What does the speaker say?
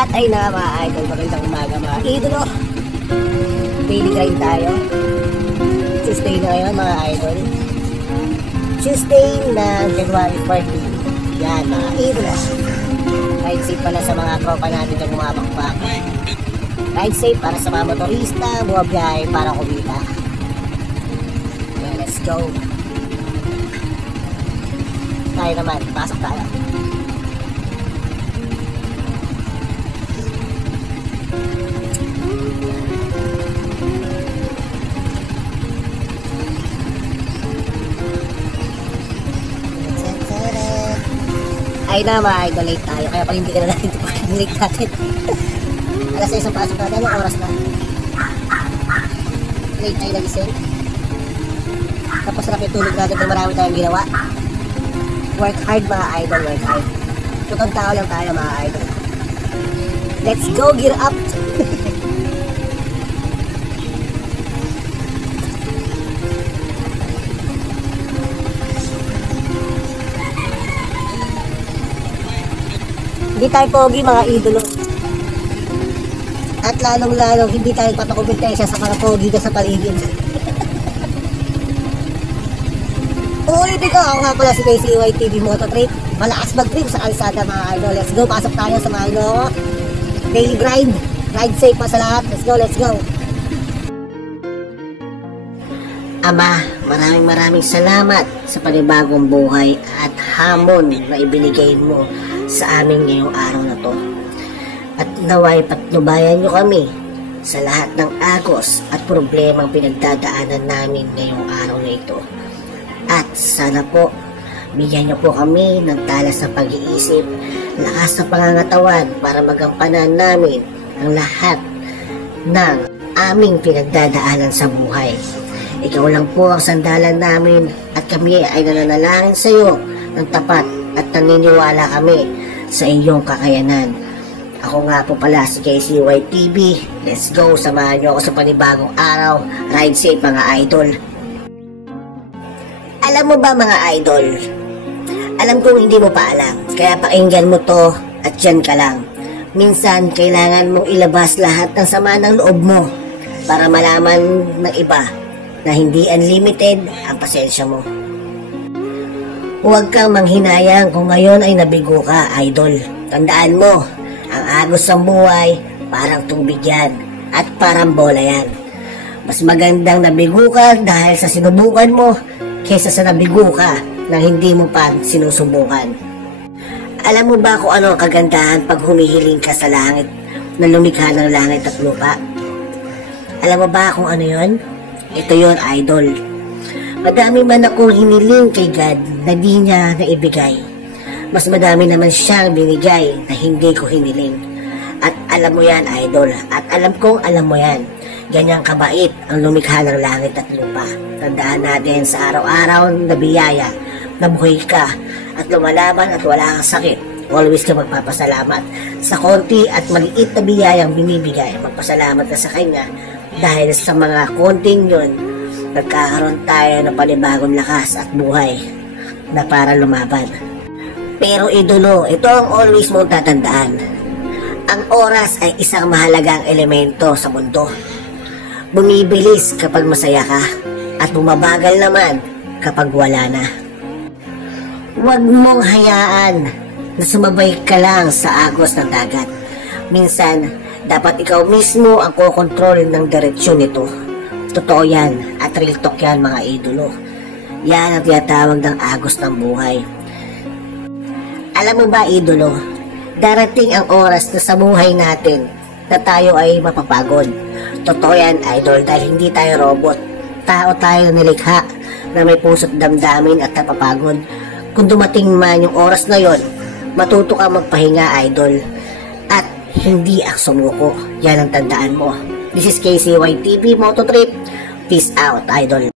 At ay na mga idol, magandang umaga mga idolo. Daily grind tayo. Tuesday na ngayon mga idol. Tuesday na January 14. Yan mga idolo. Ride safe pala sa mga tropa natin na bumabakbak. Ride safe para sa mga motorista, bumabiyahe para kumita. Yeah, let's go. Tayo naman, pasok tayo. Ay na mga idol, late tayo. Kaya pala hindi ka na natin ito late natin. Alas 6 ang pasok natin. Anong oras na? Late tayo nagising. Tapos sarap yung tulog natin kung marami tayong ginawa. Work hard mga idol, work hard. Tutong tao lang tayo mga idol. Let's go, gear up! Hindi tayo pogi mga idolo. At lalong-lalong hindi tayo patakumpintensya sa mga pogi ka sa paligid. Ulit ikaw, ako nga pala si KCY TV Mototrip. Malakas mag-trip sa kalsada mga idol. Let's go, pasok tayo sa mga ano, daily grind. Ride safe pa sa lahat. Let's go, let's go. Ama, maraming salamat sa panibagong buhay at hamon na ibinigay mo sa amin ngayong araw na to. At naway patnubayan nyo kami sa lahat ng agos at problemang pinagdadaanan namin ngayong araw na ito. At sana po, bigyan nyo po kami ng talas sa pag-iisip, lakas sa pangangatawan para magampanan namin ang lahat ng aming pinagdadaanan sa buhay. Ikaw lang po ang sandalan namin at kami ay nananalangin sa iyo ng tapat at naniniwala kami sa iyong kakayanan. Ako nga po pala si KCY TV. Let's go, samahan nyo ako sa panibagong araw. Ride safe mga idol. Alam mo ba mga idol? Alam kong hindi mo pa alam, kaya pakinggan mo to at dyan ka lang. Minsan kailangan mong ilabas lahat ng sama ng loob mo para malaman ng iba na hindi unlimited ang pasensya mo. Huwag kang manghinayang kung ngayon ay nabigo ka, idol. Tandaan mo, ang agos ng buhay parang tubig yan at parang bola yan. Mas magandang nabigo ka dahil sa sinubukan mo kaysa sa nabigo ka nang hindi mo pa sinusubukan. Alam mo ba kung ano ang kagandahan pag humihiling ka sa langit na lumikha ng langit at lupa? Alam mo ba kung ano yon? Ito yon, idol. Madami man akong hiniling kay God na di niya naibigay. Mas madami naman siyang binigay na hindi ko hiniling. At alam mo yan, idol. At alam kong alam mo yan. Ganyang kabait ang lumikha ng langit at lupa. Tandaan natin sa araw-araw na biyaya na buhay ka at lumalaban at wala kang sakit. Always ka magpapasalamat sa konti at maliit na biyayang binibigay. Magpasalamat ka sa Kanya dahil sa mga konting yun, nagkakaroon tayo ng panibagong lakas at buhay na para lumaban. Pero idolo, ito ang always mong tatandaan. Ang oras ay isang mahalagang elemento sa mundo. Bumibilis kapag masaya ka at bumabagal naman kapag wala na. Huwag mong hayaan na sumabay ka lang sa agos ng dagat. Minsan, dapat ikaw mismo ang kokontrol ng diretsyon nito. Totoo yan at real talk yan mga idolo. Yan ang tinatawag ng agos ng buhay. Alam mo ba idolo, darating ang oras na sa buhay natin na tayo ay mapapagod. Totoo yan idol dahil hindi tayo robot. Tao tayo nilikha na may puso't damdamin at napapagod. Kung dumating man yung oras na yon, matuto ka magpahinga idol. At hindi ak sumuko. Yan ang tandaan mo. This is KCY TV Mototrip. Peace out, idol.